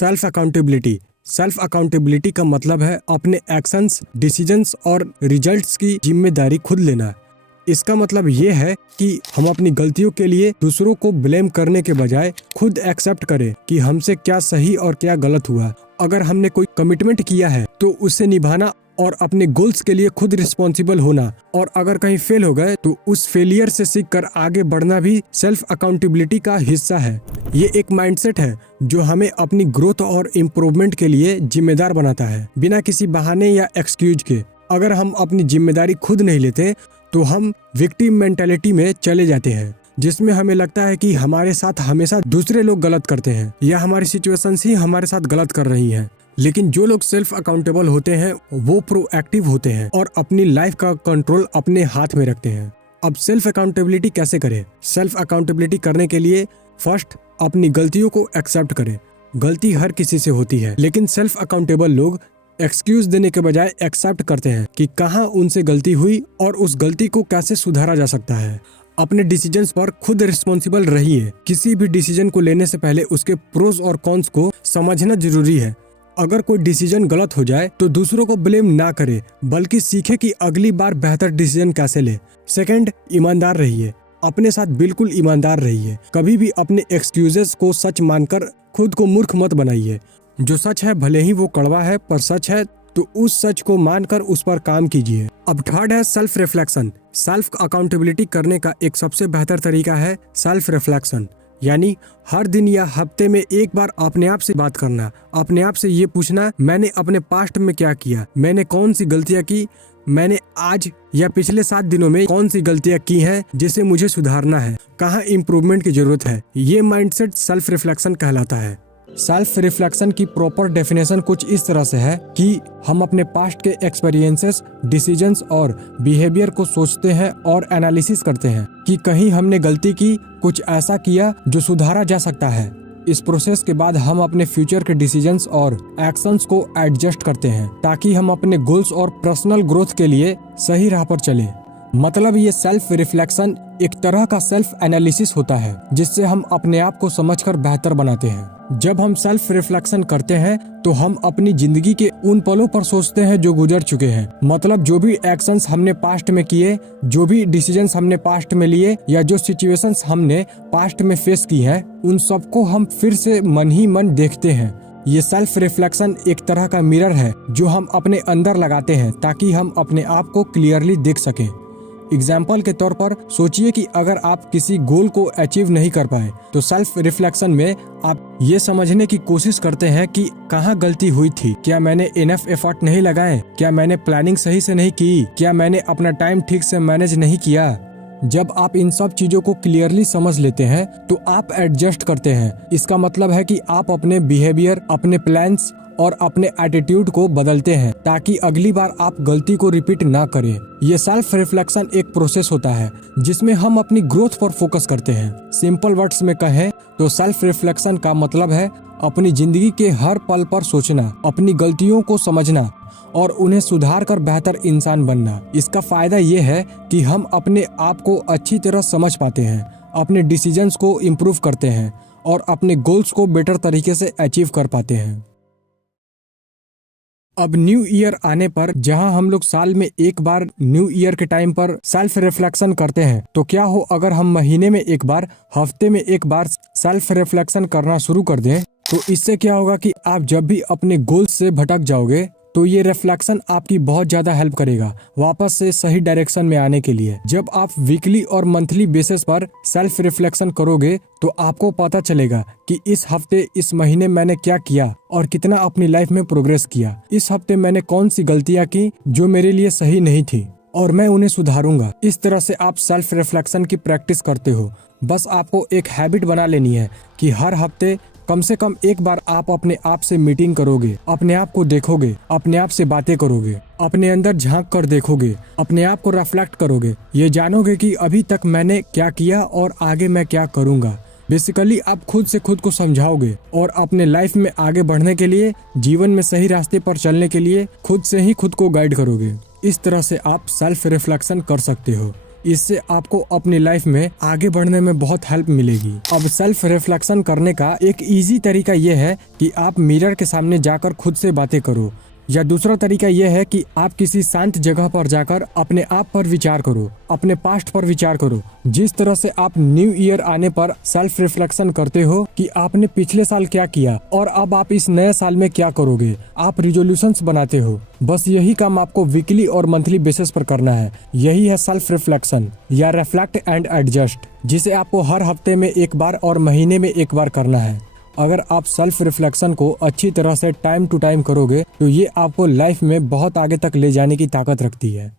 Self accountability का मतलब है अपने एक्शंस, डिसीजंस और रिजल्ट्स की जिम्मेदारी खुद लेना। इसका मतलब ये है कि हम अपनी गलतियों के लिए दूसरों को ब्लेम करने के बजाय खुद एक्सेप्ट करें कि हमसे क्या सही और क्या गलत हुआ। अगर हमने कोई कमिटमेंट किया है तो उसे निभाना और अपने गोल्स के लिए खुद रिस्पॉन्सिबल होना, और अगर कहीं फेल हो गए तो उस फेलियर से सीख कर आगे बढ़ना भी सेल्फ अकाउंटेबिलिटी का हिस्सा है। ये एक माइंडसेट है जो हमें अपनी ग्रोथ और इम्प्रूवमेंट के लिए जिम्मेदार बनाता है, बिना किसी बहाने या एक्सक्यूज के। अगर हम अपनी जिम्मेदारी खुद नहीं लेते तो हम विक्टिम मेंटालिटी में चले जाते हैं, जिसमें हमें लगता है कि हमारे साथ हमेशा दूसरे लोग गलत करते हैं या हमारी सिचुएशंस ही हमारे साथ गलत कर रही हैं। लेकिन जो लोग सेल्फ अकाउंटेबल होते हैं वो प्रोएक्टिव होते हैं और अपनी लाइफ का कंट्रोल अपने हाथ में रखते हैं। अब सेल्फ अकाउंटेबिलिटी कैसे करें? सेल्फ अकाउंटेबिलिटी करने के लिए फर्स्ट अपनी गलतियों को एक्सेप्ट करें। गलती हर किसी से होती है, लेकिन सेल्फ अकाउंटेबल लोग एक्सक्यूज देने के बजाय एक्सेप्ट करते हैं कि कहाँ उनसे गलती हुई और उस गलती को कैसे सुधारा जा सकता है। अपने डिसीजंस पर खुद रिस्पॉन्सिबल रहिए। किसी भी डिसीजन को लेने से पहले उसके प्रोज और कॉन्स को समझना जरूरी है। अगर कोई डिसीजन गलत हो जाए तो दूसरों को ब्लेम ना करे, बल्कि सीखे कि अगली बार बेहतर डिसीजन कैसे ले। सेकंड, ईमानदार रहिए। अपने साथ बिल्कुल ईमानदार रहिए। कभी भी अपने एक्सक्यूजेस को सच मानकर खुद को मूर्ख मत बनाइए। जो सच है भले ही वो कड़वा है, पर सच है तो उस सच को मानकर उस पर काम कीजिए। अब थर्ड है सेल्फ रिफ्लेक्शन। सेल्फ अकाउंटेबिलिटी करने का एक सबसे बेहतर तरीका है सेल्फ रिफ्लेक्शन, यानी हर दिन या हफ्ते में एक बार अपने आप से बात करना। अपने आप से ये पूछना, मैंने अपने पास्ट में क्या किया, मैंने कौन सी गलतियां की, मैंने आज या पिछले 7 दिनों में कौन सी गलतियां की हैं जिसे मुझे सुधारना है, कहाँ इम्प्रूवमेंट की जरूरत है। ये माइंडसेट सेल्फ रिफ्लेक्शन कहलाता है। सेल्फ रिफ्लेक्शन की प्रॉपर डेफिनेशन कुछ इस तरह से है कि हम अपने पास्ट के एक्सपीरियंसेस, डिसीजंस और बिहेवियर को सोचते हैं और एनालिसिस करते हैं कि कहीं हमने गलती की, कुछ ऐसा किया जो सुधारा जा सकता है। इस प्रोसेस के बाद हम अपने फ्यूचर के डिसीजंस और एक्शंस को एडजस्ट करते हैं ताकि हम अपने गोल्स और पर्सनल ग्रोथ के लिए सही राह पर चलें। मतलब ये सेल्फ रिफ्लेक्शन एक तरह का सेल्फ एनालिसिस होता है जिससे हम अपने आप को समझकर बेहतर बनाते हैं। जब हम सेल्फ रिफ्लेक्शन करते हैं तो हम अपनी जिंदगी के उन पलों पर सोचते हैं जो गुजर चुके हैं। मतलब जो भी एक्शंस हमने पास्ट में किए, जो भी डिसीजंस हमने पास्ट में लिए या जो सिचुएशंस हमने पास्ट में फेस की हैं, उन सबको हम फिर से मन ही मन देखते हैं। ये सेल्फ रिफ्लेक्शन एक तरह का मिरर है जो हम अपने अंदर लगाते हैं ताकि हम अपने आप को क्लियरली देख सकें। एग्जाम्पल के तौर पर सोचिए कि अगर आप किसी गोल को अचीव नहीं कर पाए तो सेल्फ रिफ्लेक्शन में आप ये समझने की कोशिश करते हैं कि कहाँ गलती हुई थी, क्या मैंने इनफ एफर्ट नहीं लगाए, क्या मैंने प्लानिंग सही से नहीं की, क्या मैंने अपना टाइम ठीक से मैनेज नहीं किया। जब आप इन सब चीजों को क्लियरली समझ लेते हैं तो आप एडजस्ट करते हैं। इसका मतलब है कि आप अपने बिहेवियर, अपने प्लान्स और अपने एटीट्यूड को बदलते हैं ताकि अगली बार आप गलती को रिपीट ना करें। ये सेल्फ रिफ्लेक्शन एक प्रोसेस होता है जिसमें हम अपनी ग्रोथ पर फोकस करते हैं। सिंपल वर्ड्स में कहें तो सेल्फ रिफ्लेक्शन का मतलब है अपनी जिंदगी के हर पल पर सोचना, अपनी गलतियों को समझना और उन्हें सुधार कर बेहतर इंसान बनना। इसका फायदा ये है कि हम अपने आप को अच्छी तरह समझ पाते हैं, अपने डिसीजंस को इम्प्रूव करते हैं और अपने गोल्स को बेटर तरीके से अचीव कर पाते हैं। अब न्यू ईयर आने पर जहां हम लोग साल में एक बार न्यू ईयर के टाइम पर सेल्फ रिफ्लेक्शन करते हैं, तो क्या हो अगर हम महीने में एक बार, हफ्ते में एक बार सेल्फ रिफ्लेक्शन करना शुरू कर दें। तो इससे क्या होगा कि आप जब भी अपने गोल्स से भटक जाओगे तो ये रिफ्लेक्शन आपकी बहुत ज्यादा हेल्प करेगा वापस से सही डायरेक्शन में आने के लिए। जब आप वीकली और मंथली बेसिस पर सेल्फ रिफ्लेक्शन करोगे तो आपको पता चलेगा कि इस हफ्ते, इस महीने मैंने क्या किया और कितना अपनी लाइफ में प्रोग्रेस किया। इस हफ्ते मैंने कौन सी गलतियां की जो मेरे लिए सही नहीं थी और मैं उन्हें सुधारूंगा। इस तरह से आप सेल्फ रिफ्लेक्शन की प्रैक्टिस करते हो। बस आपको एक हैबिट बना लेनी है कि हर हफ्ते कम से कम एक बार आप अपने आप से मीटिंग करोगे, अपने आप को देखोगे, अपने आप से बातें करोगे, अपने अंदर झांक कर देखोगे, अपने आप को रिफ्लेक्ट करोगे, ये जानोगे कि अभी तक मैंने क्या किया और आगे मैं क्या करूंगा। बेसिकली आप खुद से खुद को समझाओगे और अपने लाइफ में आगे बढ़ने के लिए, जीवन में सही रास्ते पर चलने के लिए खुद से ही खुद को गाइड करोगे। इस तरह से आप सेल्फ रिफ्लेक्शन कर सकते हो। इससे आपको अपनी लाइफ में आगे बढ़ने में बहुत हेल्प मिलेगी। अब सेल्फ रिफ्लेक्शन करने का एक इजी तरीका ये है कि आप मिरर के सामने जाकर खुद से बातें करो, या दूसरा तरीका यह है कि आप किसी शांत जगह पर जाकर अपने आप पर विचार करो, अपने पास्ट पर विचार करो। जिस तरह से आप न्यू ईयर आने पर सेल्फ रिफ्लेक्शन करते हो कि आपने पिछले साल क्या किया और अब आप इस नए साल में क्या करोगे, आप रिजोल्यूशंस बनाते हो। बस यही काम आपको वीकली और मंथली बेसिस पर करना है। यही है सेल्फ रिफ्लेक्शन या रिफ्लेक्ट एंड एडजस्ट, जिसे आपको हर हफ्ते में एक बार और महीने में एक बार करना है। अगर आप सेल्फ रिफ्लेक्शन को अच्छी तरह से टाइम टू टाइम करोगे तो ये आपको लाइफ में बहुत आगे तक ले जाने की ताकत रखती है।